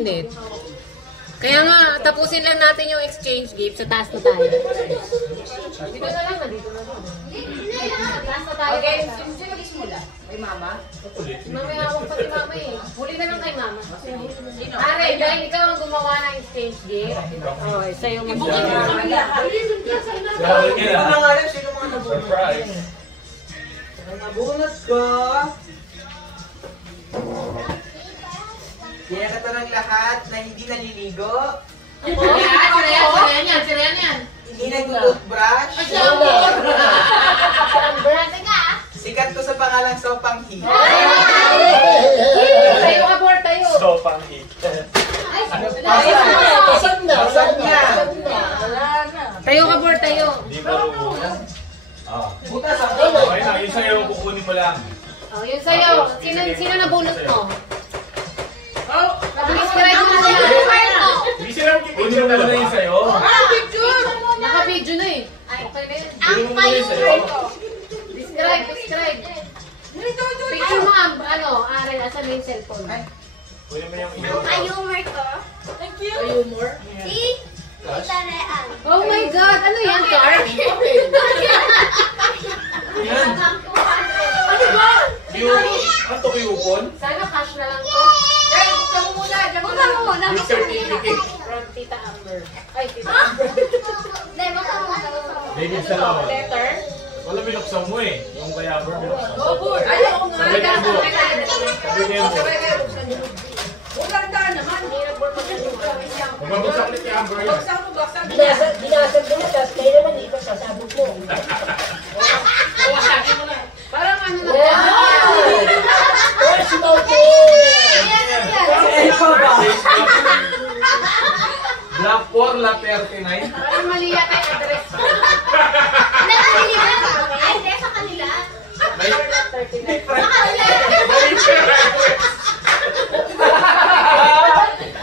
init. Kaya nga, tapusin lang natin yung exchange gift. Sa taas na tayo. Dito na lang, dito na lang. Sa taas na tayo. Okay, sino magsimula? Kay Mama? May hawak pa si Mama eh. Huli na lang kay Mama. Are, dahil ikaw ang gumawa ng exchange gift. Oh, isa yung mag-gumawa. Sino mga nabunot? Nabunot ko. Kaya ka ng lahat na hindi naliligo. Sirayan yan. Hindi nag-toothbrush. Sikat to sa pangalang Sopang Heat. Tayo ka, Bor, tayo. Sopang Heat. Basag na. Tayo ka, Bor, tayo. Hindi marunong. Butas ako. Okay na, yung sayo, kukunin mo lang. Oh, yung sayo. Sino nabunot mo? Nag-describe mo na sila. Hindi sila kukunin mo na yung sayo. Naka-video na eh. Okay na yun. Kunin mo muna yung sayo. Describe. Picture mo ang, Aral, asan mo yung cellphone? Kunin mo yung iyo. Humor ko. Thank you. Humor? Si Tita Real. Oh my God! Ano yan, Carl? Ano ba? Ano to kayupon? Sana cash na lang to. Buksan mo muna. Yung certificate. From Tita Amber. Ay, Tita Amber. Baby sa lawan. Letter? Wala binuksan mo eh. Yung kay Amber binuksan mo. Oh, Bur. Ayaw nga. Sabi niya mo. Magbabagsak ulit kay Amber yun. Binasag mo, tapos kayo naman dito sa sabog mo. Parang ano na. Si Mauti! Black 4, La 39. Parang mali yata yung address. Ay, sa kanila. May 39.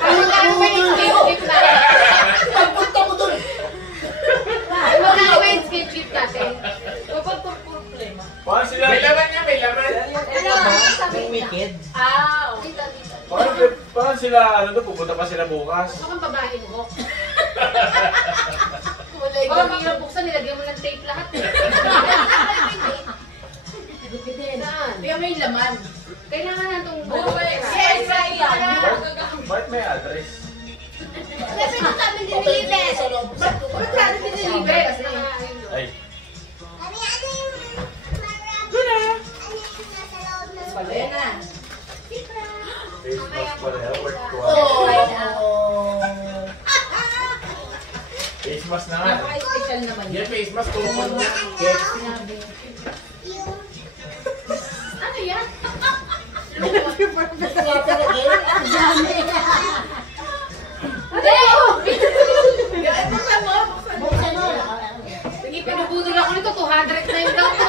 Ano ba yung skip natin? Pagpunta mo dun! Ano ba yung skip natin? Kapag problema. Paano sila? May laman niya, may laman. May wicked. Paano sila, pupunta pa sila bukas? Ano kang babaeng mo? Parang mahirap buksan, nilagyan mo ng tape lahat. Saan? Kaya may laman. Kailangan na itong Yes, right. Bakit may address? Kasi ito sabi diniliver. Sa loob. Ba't natin diniliver? Ay. Pala na. Face mask pala. Worth face mask na nga. Napaka-special naman Yan, yun. face mask. Tukon na. Ano yan? Buksan mo. Sige, pinubudol ako nito. 200 na yung daw ko.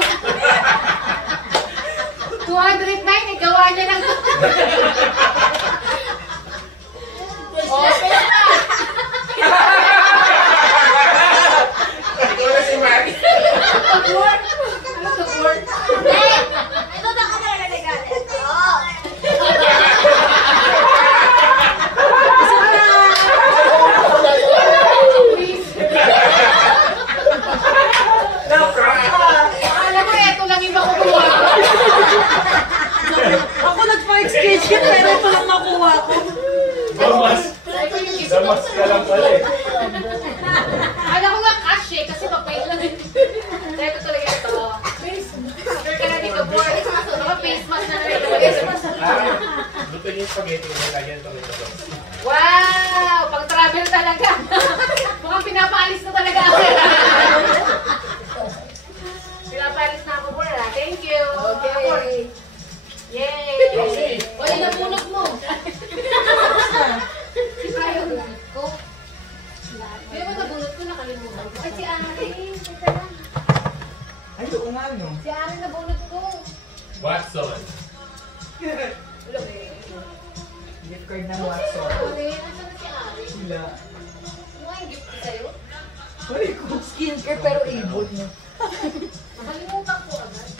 209, gawa niya lang to. Ikaw na si Mari. Ano to, Bord? Ito na ka talaga nagalit. Oo. Please. Alam mo, eto lang yung makukuha ko. Ako nagpa-exchange kit, pero ito lang makuha ko. Damas. Damas ka lang pala eh. Alam ko nga cash eh, kasi papay lang. Kaya ko talaga ito. Sure ka na dito, Bord. Baka face mask na rin. Luto niyo yung spaghetti. May lagyan ito ito. Wow! Pang-travel talaga. Mukhang pinapaalis na talaga ako. Pinapaalis na ako, Bord. Thank you. Okay. Yay! Wala na bunot mo. Ayaw ko. Hindi mo nabunot ko, nakalimutan ko. Ay, si Ari. Ay, doon nga no. Si Ari nabunot ko. Watson. Gift card ng Watson. Ari, asan na si Ari? Sila. Ano nga yung gift ko sa'yo? Ay, ko. Skincare pero ibon mo. Nakalimutan ko agad.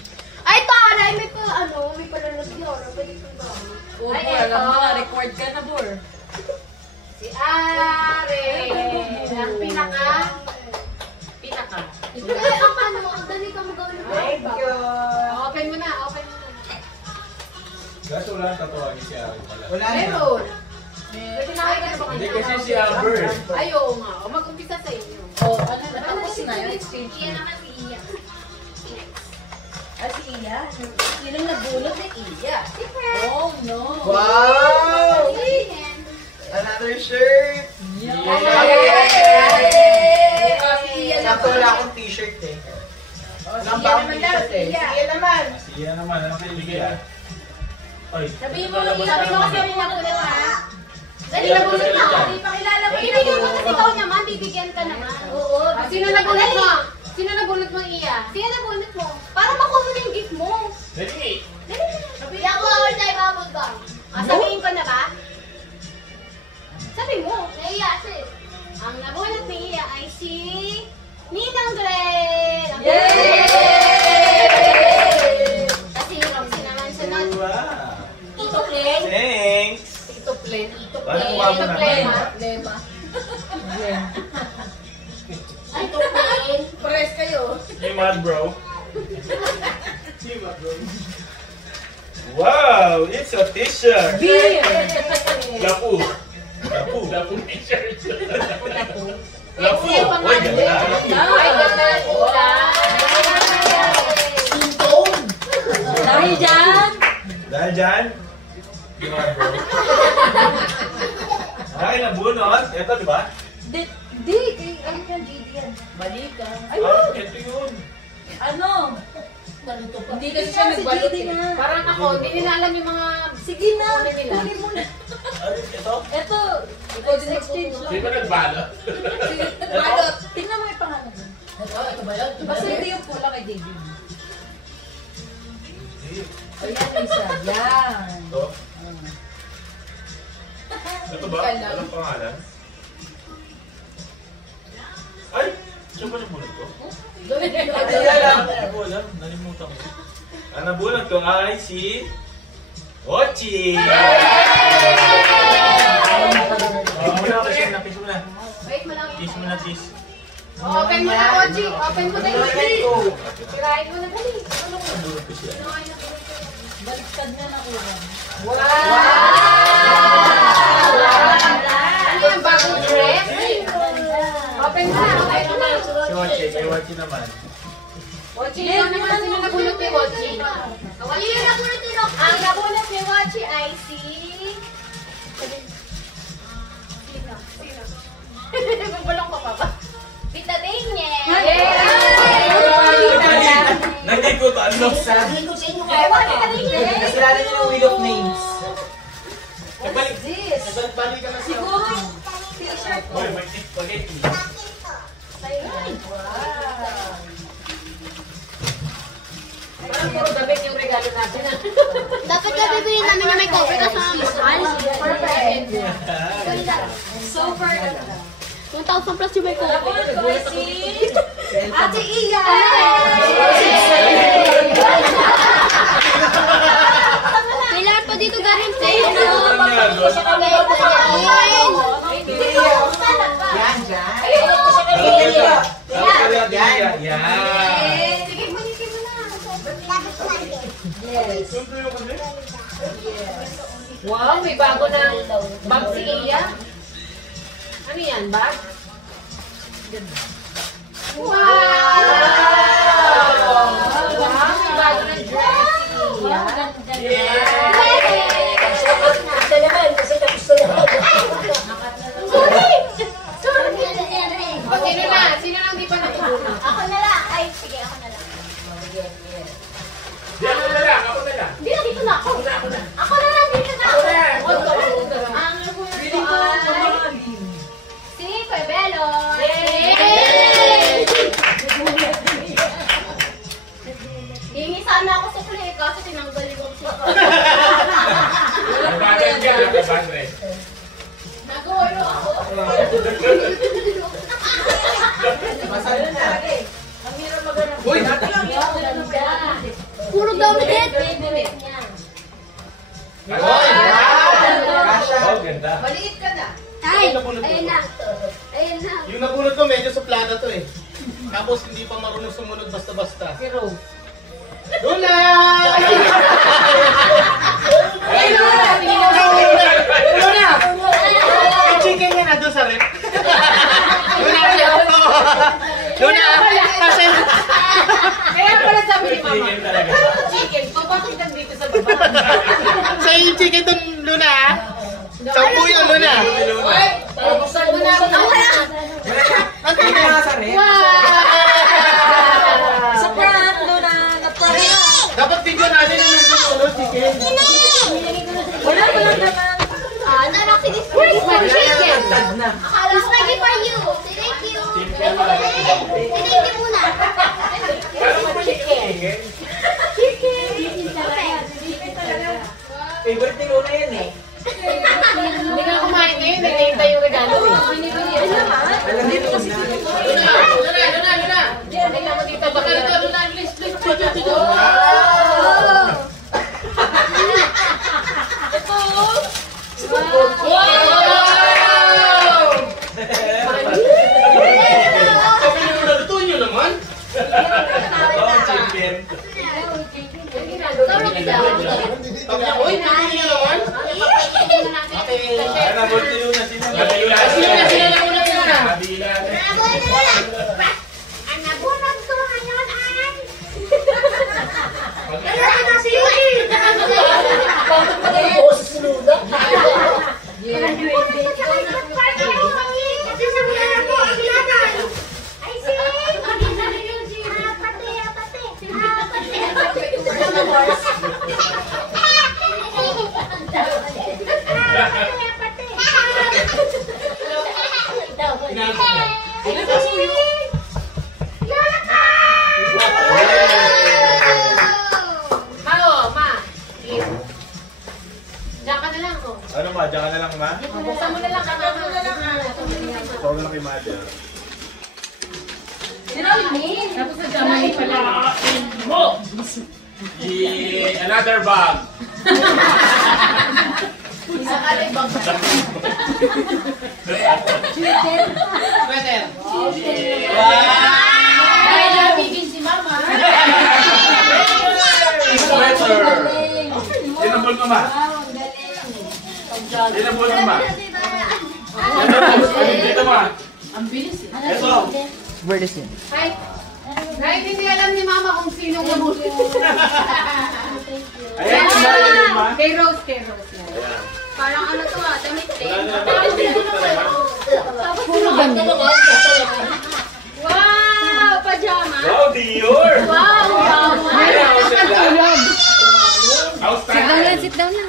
Ay, taray, may pa, may palalagyan. Pwede kong gamit. Oo, Ay, alam eto. mo na, record ka na, Bor. Si Are. Ang pinaka. Hindi, ang ano, ang dali ka magawin ng Thank you. Open mo na, open mo na. Kaso wala tatawagin si Ari pala. Wala na. Meron. May pinakay ka na ba Hindi kanina? kasi si Amber. Ay, oo nga. O, mag-umpisa sa inyo. Oh, ano na? Tapos na yung exchange. Iyan naman si Iya. Ah, si Iya? Yun ang nabulot ni Iya. Oh, no. Wow! Iyan. Another shirt! Sakto wala akong t-shirt eh. Walang pa akong t-shirt eh. Sige naman! Siya naman, ano kay Ligia? Ay, Sabihin mo kasi may nabulat ha. Dali Wala nabulat pa na. sila Hindi pakilala mo. Bibigyan mo kasi ikaw naman. Bibigyan ka naman. Oo. Sino nabunot mo? Sino nabunot mo, Iya? Sino nabunot mo? Para makuha mo yung gift mo. dali! Dali na. Ako hour tayo babot ba? Sabihin ko na ba? Sabi mo. Naiya sis. Ang nabunot ni Iya ay si Ninang Glenn. Yay! Kasi yung sinaman sunod. Wow! Ito Glenn. Thanks! Ito plain. Paano kuha mo na? Lema. Ay, ito Glenn. Pares kayo. Hey, mad bro. Wow! It's a t-shirt! Lapu! Lapu t-shirt! Lapu! Sexy ang Uy, ganda! Ay, ganda ng kulay. Dahil dyan. Dahil dyan, di ba bro? Dahil nabunot, ito di ba? Di, ano yan, GD yan. Mali ka. Ah, ito yun. Ano? Hindi kasi siya nagbalot eh. Parang ako, hindi nila alam yung mga... Sige na, Kunin nila. kunin mo na. Ano ito? Ito, ikaw din exchange lang. Di ba nagbalo? Balot. Tingnan mo yung pangalan mo. Ito ba yun? Basta hindi yung pula kay JD. Ayan, isa. Yan. Ito? Ito ba? Walang pangalan? Ay! Siya ba nabunot ko? Ay, alam. Ako alam, nalimutan ko. Ang nabunot ko ay si... Ochi! Muna ako siya, kiss mo na. Wait mo lang Kiss mo na, kiss. Open mo na, Ochi. Open mo na yung Let's go! Tirahin mo na, dali. Nabunot ko siya. Baliktad na nakuha. Ano yung bagong dress? Open mo na, open mo na. Si Ochi, kay Ochi naman. Ochi, ikaw naman sino nabunot ni Ochi? Yung nabunot ni Rock. Ang nabunot ni Wachi ay si... Sino? Bubulong ka pa ba? Tita Daniel. Nagikutan mo. Ewan, Tita Daniel. Nasilala niyo ng Wheel of Names. Nabalik. This. Nabalik ka na siya. Siguro, t-shirt ko. Uy, may spaghetti. Parang puro damit yung regalo natin. Dapat ka bibili namin na may cover kasama mahal. Perfect. Super. 1,000 plus yung may cover. Nabunod ko ay si Ate Iya. Kailangan pa dito galing sa Yan, dyan. Yan. Yan. Sige, manikin mo na. Yes. Wow, may bago na bag si Iya. Ano yan, bag? Wow! Wow, may bago na dress si Iya. Kasi naman, kasi tapos na yan. O, sino na? Sino na hindi pa natulunod? Ako na lang. Ay, sige, ako na lang. Di ako na lang, ako na lang. Hindi na, dito na ako. Ako na lang, dito na ako. Ang nabunot ko ay si Puebelo. Hingi sana ako sa play kasi tinanggal yung siya. Nagbagan ka, nagbagan. Nag-oro ako. Masal na. Ang hirap maghanap. Uy, dati lang. Puro damit. Oy, wow! Kasha. Oh, ganda. Maliit ka na. Ay! Nabunot Ayun ko. na. Ayun na. Yung nabunot ko, medyo suplada to eh. Tapos hindi pa marunong sumunod basta-basta. Si Rose. Luna! Ay, Luna! Luna! Yung chicken niya nandun sa rep. Luna! Luna! Kasi... Kaya pala sabi ni Mama. Chicken talaga. Chicken, papakit nandito sa baba. So yung chicken dun, Luna ah. Sampu yun, Luna. Buksan mo na. Nandun na sa rep. Sa prank, Luna. Na-prank. Dapat video natin na nandun ulo, chicken. Wala naman. Where's my chicken? Na. It's ready for you. Thank you. Thank you muna. Favorite ni Luna yan eh. Hindi ka kumain ngayon, nag-iintay yung regalo. Alam dito kasi Luna! Tingnan mo dito, baka na ito, Luna, please. Sabi niyo na, lutuin niyo naman. Oo, chicken. Sabi niya, uy, lutuin niyo naman. Ay, nabunot yun na sila. Sila na una na. Nabila na. Nabunot ko ngayon ay. Boses si Luna. Diyan ka na lang, oh. Ano ma? Diyan ka na lang ma? Buksan mo na lang, kakama mo na lang. Tawag na lang kay Mother. Tapos na dyan, pala. Another bag. Sweater. Dahil nabigin si Mama. Sweater. Tinabol ko ma. Tinabol ko ma. Dito ma. Ang bilis eh. Ito. Kahit hindi alam ni Mama kung sino nabuli. Ayan, kumain yun ma. Kay Rose yan. Parang ano to ah, damit Wala na naman dito talaga. Puro ganun. Wow! Pajama! Wow, Dior! Wow! Ayan, ako sila. Outstanding. Sit down lang.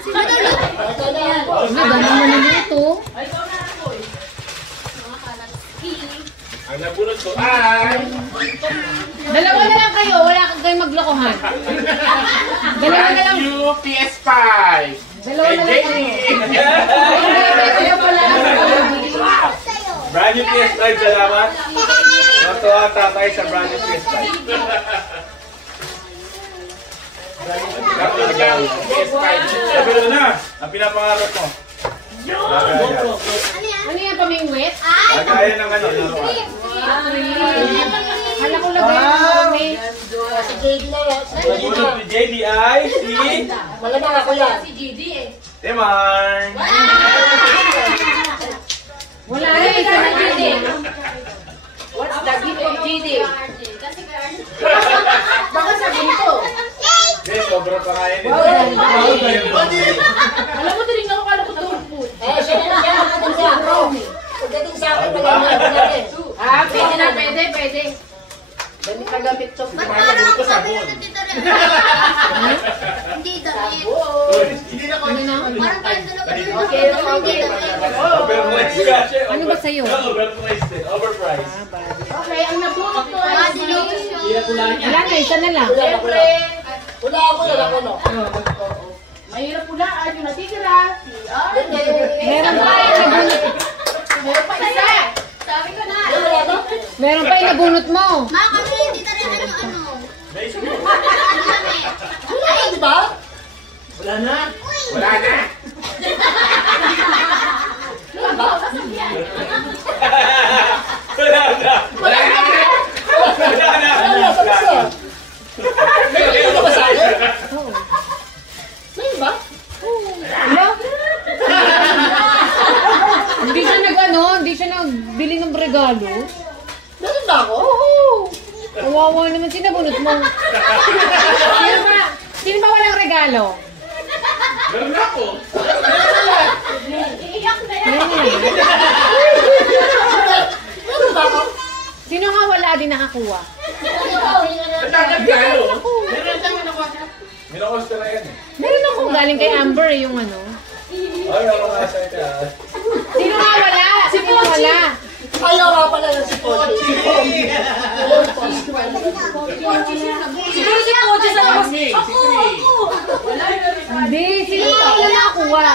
Ang nabunod ko ay... Dalawa na lang kayo, wala kayong maglokohan. Dalawa na lang. Brand new PS5. Dalawa na lang kayo. Kayo pala. Brand new PS5, salamat. Natuwa tatay sa brand new PS5. Tapos lang, PS5. Sabi ko na, ang pinapangarap mo. Lagaya. Ano yan, pamingwit? Lagaya ng ano, laruan. Hala ko lagay yung pamingwit. Si JD na yan. Nabunod ni JDI, si Malamang ako yan. Timar. Wala na, isa na GD. What's the gift of GD? Baka sabihin ko. Hindi, sobra pa kaya nito. Alam mo, tinig ako, kala ko turput. Siya pagdating sa akin. Pagdating sa akin, pagdating natin. Ah, pwede na, pwede. Ganit na gamit to. Nabunod ko sabon. Hindi damit. Hindi na ko. Parang tayo dalawa. Okay, okay. Overpriced ka siya. Ano ba sa'yo? Overpriced eh. Overpriced. Okay, ang nabunot ko ay Body lotion. wala na, isa na lang. Siyempre, Wala ako yan, ako no. mahirap pulaan yung natitira. Meron pa yung nabunot. Meron pa isa. Sabi ko na. Meron pa yung nabunot mo. Ma, kami hindi tayo ano. May isa mo. Wala, di ba? Wala na. regalo? Meron ba ako? Oo. Kawawa naman, sinabunot mo. Sino ba walang regalo? Meron na ako. Iiyak na yan. Meron ba ako? Sino nga wala din nakakuha? Nagkagalo. Minakos ka na yan eh. Meron ako galing kay Amber yung ano. Ay, ako nga sa ito. Sino nga wala? Sino nga wala? Ayaw nga pala yan si Pochi. Si Pochi. Siguro si Pochi sa labas. Hindi, sino nga wala nakakuha?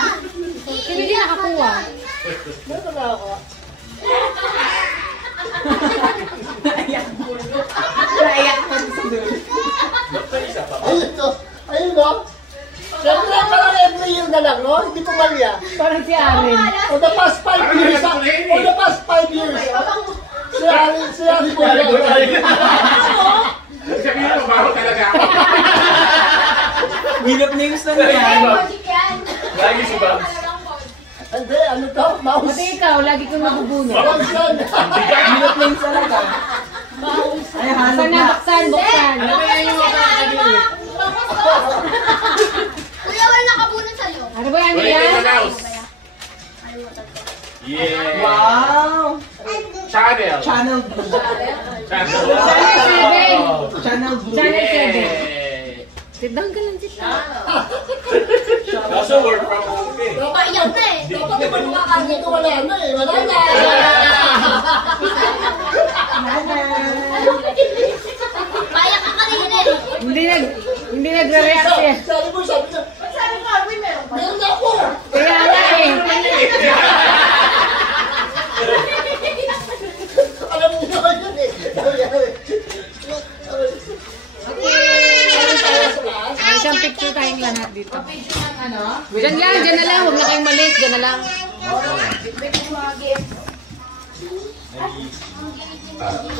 Sino din nakakuha? Meron ba ako? Doktor, isa pa. Ayun to. Ayun ba? Siyempre, parang every year na lang, no? Hindi pumalya. Parang si Aaron. For the past 5 years, for the past 5 years, si Ari po na. Sabihin mo, bago talaga ako. Minute names na yan. Logic yan. Lagi si Babs. Hindi, ano to? Mouse. Pati ikaw, lagi kang nabubunot. Mouse yan. Minute names talaga. Ay, hanap Buksan na, na. buksan, buksan. Ano ba yan yung mga kakabili? Kuya, wala nakabunot sa'yo. Ano ba yan? Ulit Yan? yung mouse. Yeah. Wow! Channel. Channel B. Channel. Channel 7. Channel B. Channel 7. Yeah. Sit down ka lang, sit down. Also work from home eh. Paiyak na eh. Dapat naman makakanya ko wala na eh. Wala na. Paiyak ka kanina eh. Hindi nagre-react siya. Sabi mo, sabi niya, Sabi ko, Arwin, meron ka. meron na ako. Kaya nga eh. Alam niyo naman yun eh. Ay, isang picture tayong lahat dito. Diyan na lang. Huwag na kayong malis. Diyan na lang. Nag-